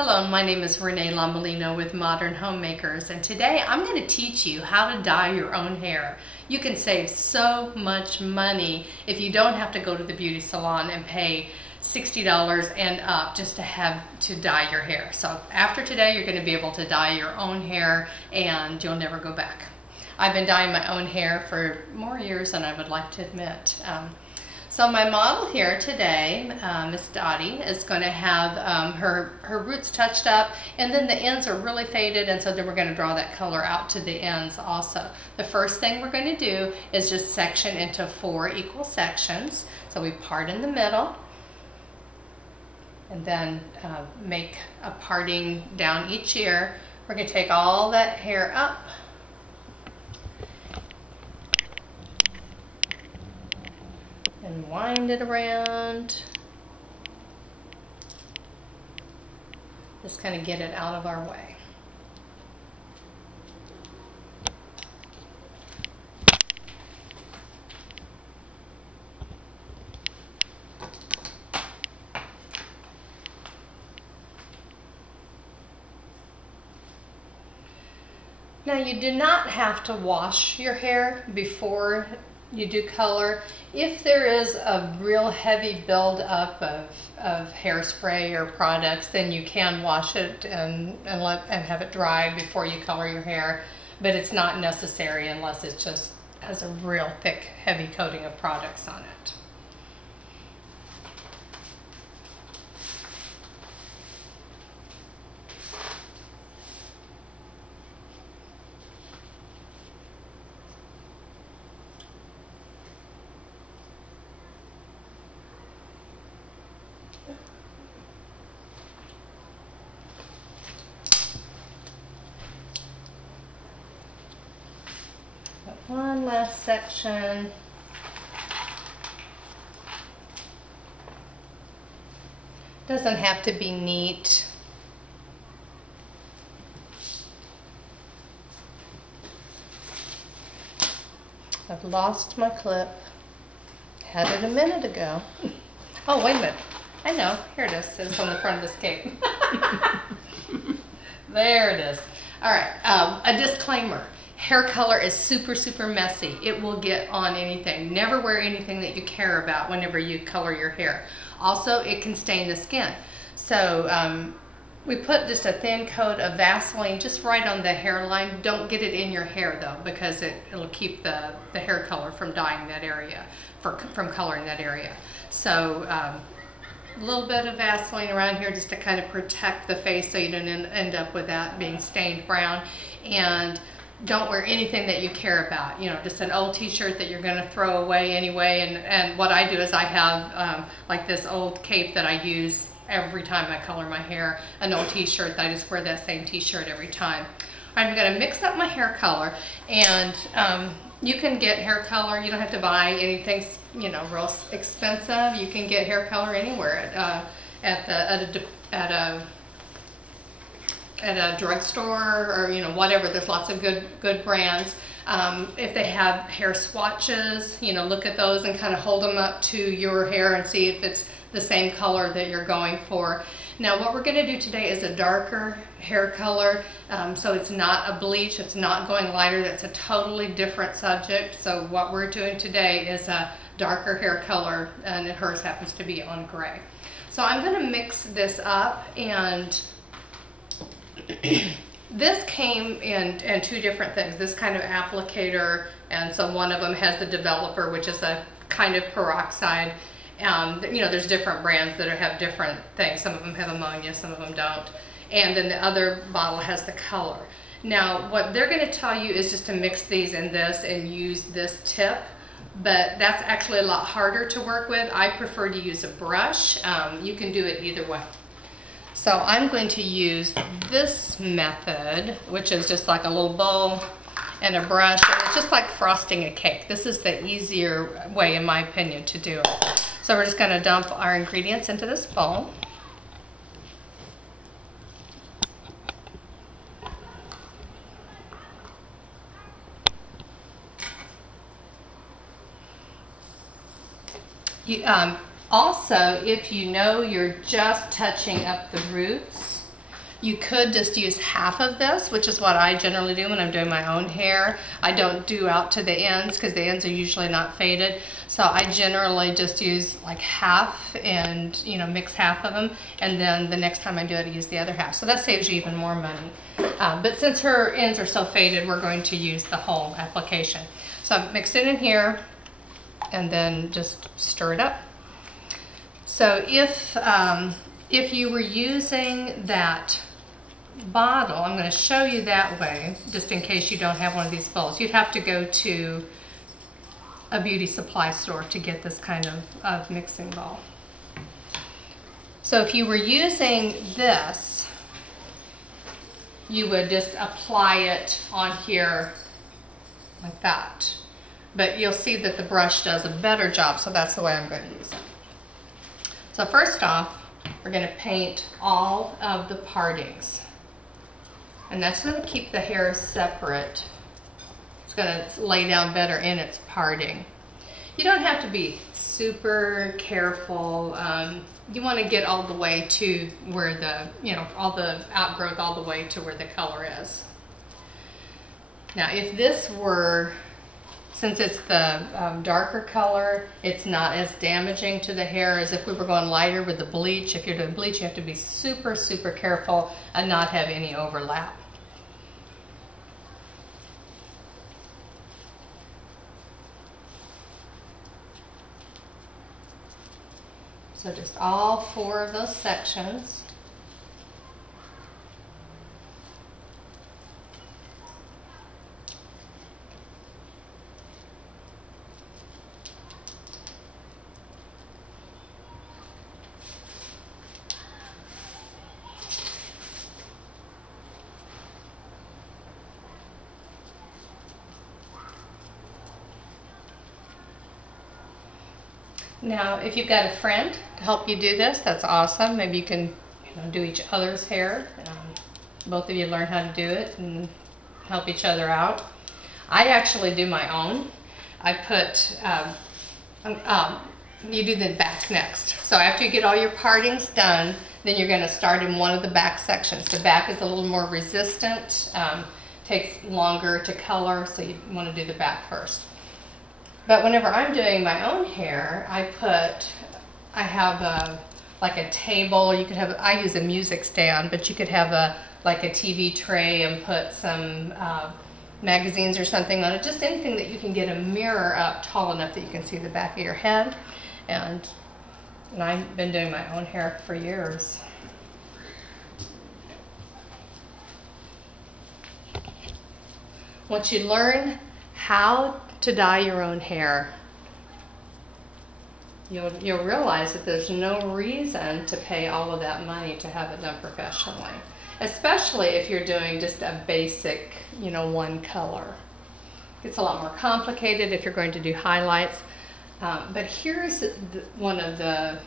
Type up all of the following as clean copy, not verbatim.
Hello, my name is Renee Lombolino with Modern Homemakers, and today I'm going to teach you how to dye your own hair. You can save so much money if you don't have to go to the beauty salon and pay $60 and up just to dye your hair. So after today, you're going to be able to dye your own hair and you'll never go back. I've been dyeing my own hair for more years than I would like to admit. So my model here today, Miss Dottie, is going to have her roots touched up, and then the ends are really faded, and so then we're going to draw that color out to the ends also. The first thing we're going to do is just section into 4 equal sections. So we part in the middle, and then make a parting down each ear. We're going to take all that hair up, and wind it around. Just kind of get it out of our way. Now you do not have to wash your hair before you do color. If there is a real heavy buildup of hairspray or products, then you can wash it and have it dry before you color your hair, but it's not necessary unless it just has a real thick, heavy coating of products on it. One last section. Doesn't have to be neat. I've lost my clip. Had it a minute ago. Oh, wait a minute. I know. Here it is. It's on the front of this cape. There it is. All right. A disclaimer. Hair color is super messy. It will get on anything. Never wear anything that you care about whenever you color your hair. Also, it can stain the skin. So we put just a thin coat of Vaseline just right on the hairline. Don't get it in your hair though, because it'll keep the hair color from dyeing that area, from coloring that area. So a little bit of Vaseline around here just to kind of protect the face so you don't end up with that being stained brown. And don't wear anything that you care about, you know, just an old t-shirt that you're going to throw away anyway. And what I do is I have like this old cape that I use every time I color my hair, an old t-shirt. I just wear that same t-shirt every time. I'm going to mix up my hair color, and you can get hair color. You don't have to buy anything, you know, real expensive. You can get hair color anywhere at a drugstore, or you know, whatever. There's lots of good brands. If they have hair swatches, you know, look at those and kind of hold them up to your hair and see if it's the same color that you're going for. Now what we're going to do today is a darker hair color, so it's not a bleach, it's not going lighter. That's a totally different subject. So what we're doing today is a darker hair color, and hers happens to be on gray. So I'm going to mix this up, and this came in 2 different things. This kind of applicator, and so one of them has the developer, which is a kind of peroxide. You know, there's different brands that have different things. Some of them have ammonia, some of them don't. And then the other bottle has the color. Now, what they're going to tell you is just to mix these in this and use this tip, but that's actually a lot harder to work with. I prefer to use a brush. You can do it either way. So I'm going to use this method, which is just like a little bowl and a brush, and it's just like frosting a cake. This is the easier way, in my opinion, to do it. So we're just going to dump our ingredients into this bowl. Also, if you know you're just touching up the roots, You could just use half of this, which is what I generally do when I'm doing my own hair. I don't do out to the ends because the ends are usually not faded. So I generally just use like half and, you know, mix half of them. And then the next time I do it, I use the other half. So that saves you even more money. But since her ends are so faded, we're going to use the whole application. So I've mixed it in here and then just stir it up. So if you were using that bottle, I'm going to show you that way, just in case you don't have one of these bowls. You'd have to go to a beauty supply store to get this kind of mixing bowl. So if you were using this, you would just apply it on here like that. But you'll see that the brush does a better job, so that's the way I'm going to use it. So first off, we're going to paint all of the partings. And that's going to keep the hair separate. It's going to lay down better in its parting. You don't have to be super careful. You want to get all the way to where the, you know, all the outgrowth all the way to where the color is. Now if this were, since it's the darker color, it's not as damaging to the hair as if we were going lighter with the bleach. If you're doing bleach, you have to be super, super careful and not have any overlap. So just all 4 of those sections. Now, if you've got a friend to help you do this, that's awesome. Maybe you can, you know, do each other's hair. Both of you learn how to do it and help each other out. I actually do my own. I put, you do the back next. So after you get all your partings done, then you're going to start in one of the back sections. The back is a little more resistant, takes longer to color, so you want to do the back first. But whenever I'm doing my own hair, I have like a table. You could have, I use a music stand, but you could have like a TV tray and put some magazines or something on it. Just anything that you can get a mirror up tall enough that you can see the back of your head. And I've been doing my own hair for years. Once you learn how to dye your own hair, you'll realize that there's no reason to pay all of that money to have it done professionally, especially if you're doing just a basic, you know, one color. It's a lot more complicated if you're going to do highlights. But here's one of the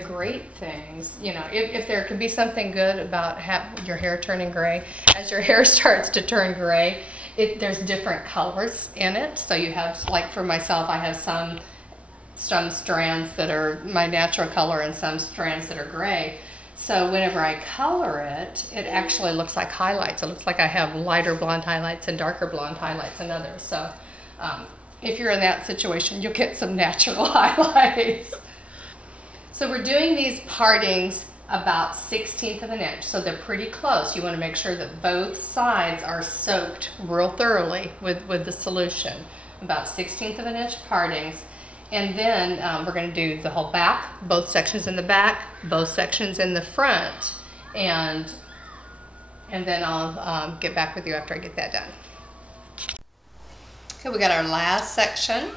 great things, you know, if there could be something good about your hair turning gray, as your hair starts to turn gray, there's different colors in it. So you have, like for myself, I have some strands that are my natural color and some strands that are gray. So whenever I color it, it actually looks like highlights. It looks like I have lighter blonde highlights and darker blonde highlights and others. So if you're in that situation, you'll get some natural highlights. So we're doing these partings about 1/16 of an inch, so they're pretty close. You want to make sure that both sides are soaked real thoroughly with the solution. About 1/16 of an inch partings. And then we're going to do the whole back, both sections in the back, both sections in the front, and then I'll get back with you after I get that done. Okay, we got our last section.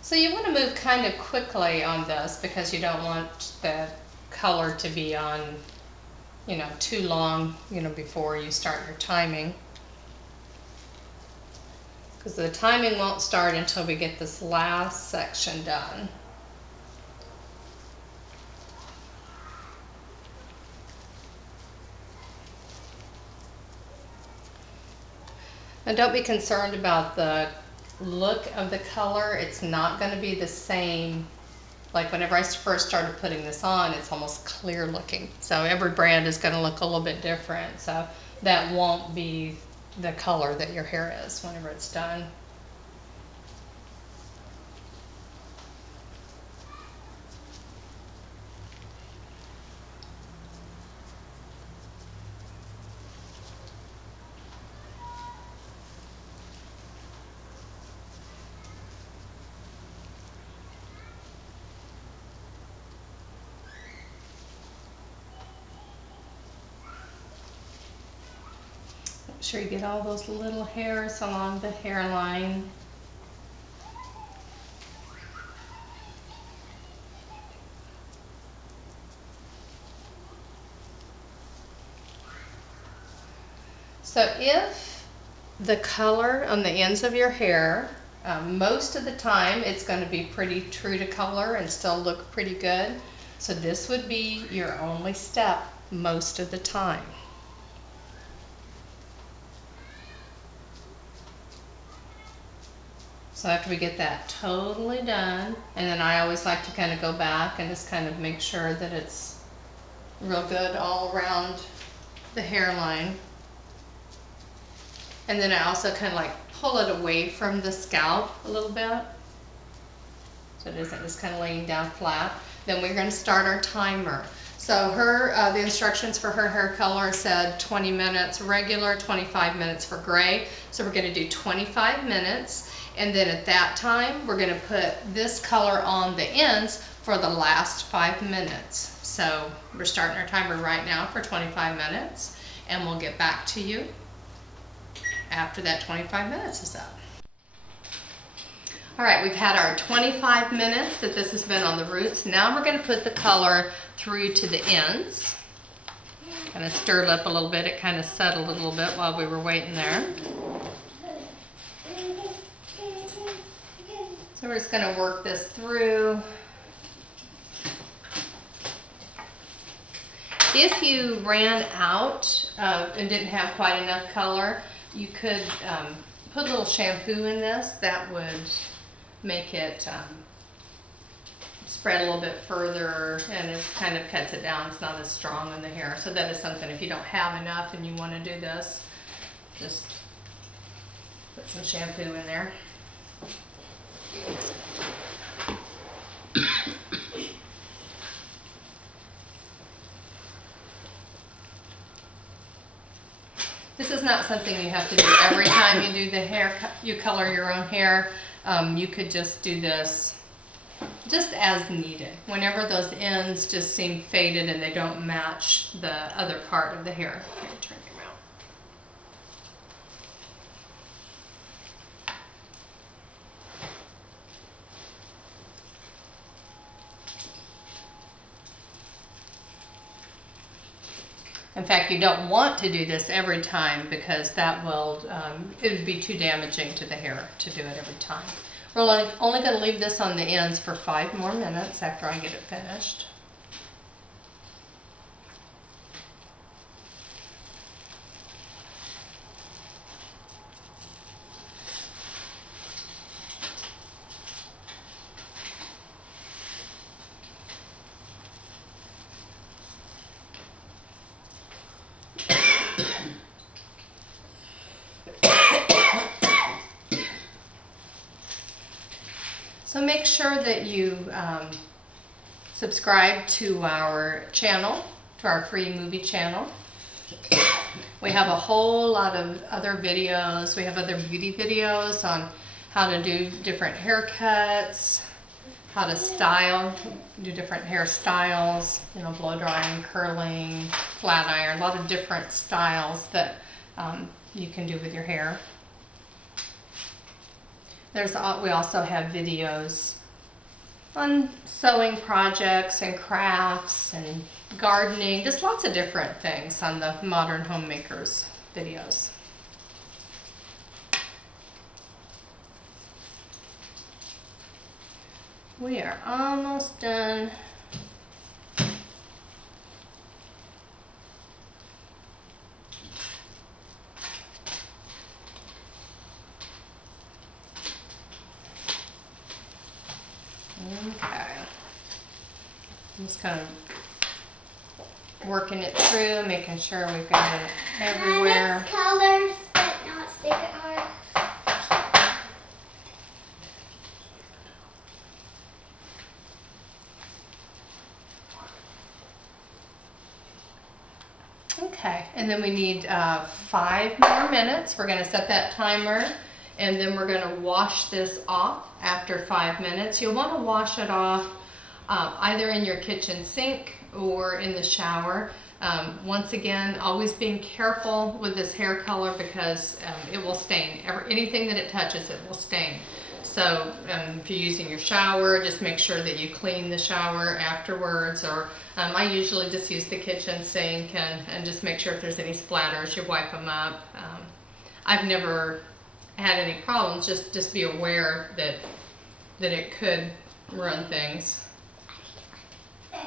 So you want to move kind of quickly on this because you don't want the color to be on, you know, too long, you know, before you start your timing. Because the timing won't start until we get this last section done. And don't be concerned about the look of the color. It's not going to be the same Like whenever I first started putting this on, it's almost clear looking. So every brand is going to look a little bit different. So that won't be the color that your hair is whenever it's done. Make sure you get all those little hairs along the hairline. So if the color on the ends of your hair, most of the time it's going to be pretty true to color and still look pretty good. So this would be your only step most of the time. So after we get that totally done, and then I always like to kind of go back and just kind of make sure that it's real good all around the hairline. And then I also kind of like pull it away from the scalp a little bit, so it isn't just kind of laying down flat. Then we're going to start our timer. So the instructions for her hair color said 20 minutes regular, 25 minutes for gray. So we're going to do 25 minutes. And then at that time, we're going to put this color on the ends for the last 5 minutes. So we're starting our timer right now for 25 minutes, and we'll get back to you after that 25 minutes is up. All right, we've had our 25 minutes that this has been on the roots. Now we're going to put the color through to the ends. Kind of stir it up a little bit. It kind of settled a little bit while we were waiting there. So we're just going to work this through. If you ran out and didn't have quite enough color, you could put a little shampoo in this. That would make it spread a little bit further, and it kind of cuts it down. It's not as strong in the hair. So that is something, if you don't have enough and you want to do this, just put some shampoo in there. This is not something you have to do every time you do the hair, you color your own hair. You could just do this just as needed. Whenever those ends just seem faded and they don't match the other part of the hair. Here, turn it around. In fact, you don't want to do this every time because that will, it would be too damaging to the hair to do it every time. We're only going to leave this on the ends for 5 more minutes after I get it finished. So make sure that you subscribe to our channel, to our free movie channel. We have a whole lot of other videos. We have other beauty videos on how to do different haircuts, how to style, do different hairstyles, you know, blow drying, curling, flat iron, a lot of different styles that you can do with your hair. We also have videos on sewing projects and crafts and gardening, just lots of different things on the Modern Homemakers videos. We are almost done. Okay. Just kind of working it through, making sure we've got it everywhere. Colors, but not stick it hard. Okay, and then we need 5 more minutes. We're going to set that timer, and then we're going to wash this off after 5 minutes. You'll want to wash it off either in your kitchen sink or in the shower. Once again, always being careful with this hair color because it will stain. Anything that it touches, it will stain. So if you're using your shower, just make sure that you clean the shower afterwards, or I usually just use the kitchen sink and just make sure if there's any splatters, you wipe them up. I've never had any problems, just be aware that it could ruin things.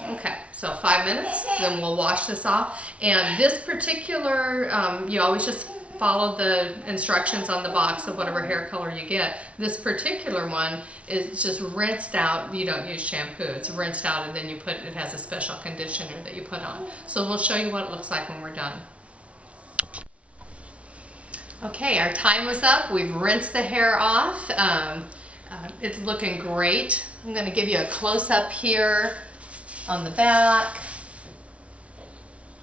Okay, so 5 minutes, then we'll wash this off. And this particular, you always just follow the instructions on the box of whatever hair color you get. This particular one is just rinsed out. You don't use shampoo. It's rinsed out, and then it has a special conditioner that you put on. So we'll show you what it looks like when we're done. Okay, our time was up. We've rinsed the hair off. It's looking great. I'm going to give you a close-up here on the back.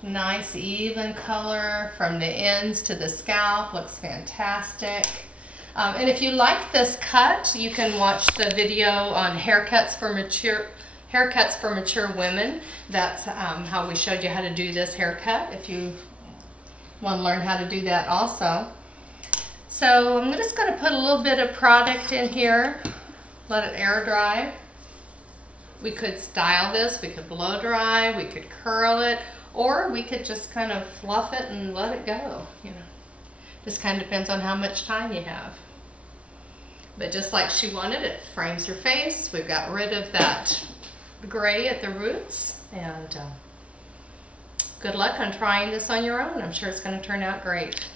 Nice even color from the ends to the scalp. Looks fantastic. And if you like this cut, you can watch the video on haircuts for mature women. That's how we showed you how to do this haircut, if you want to learn how to do that also. So I'm just going to put a little bit of product in here, let it air dry. We could style this, we could blow dry, we could curl it, or we could just kind of fluff it and let it go, you know. Just kind of depends on how much time you have. But just like she wanted, it frames her face. We've got rid of that gray at the roots, and good luck on trying this on your own. I'm sure it's going to turn out great.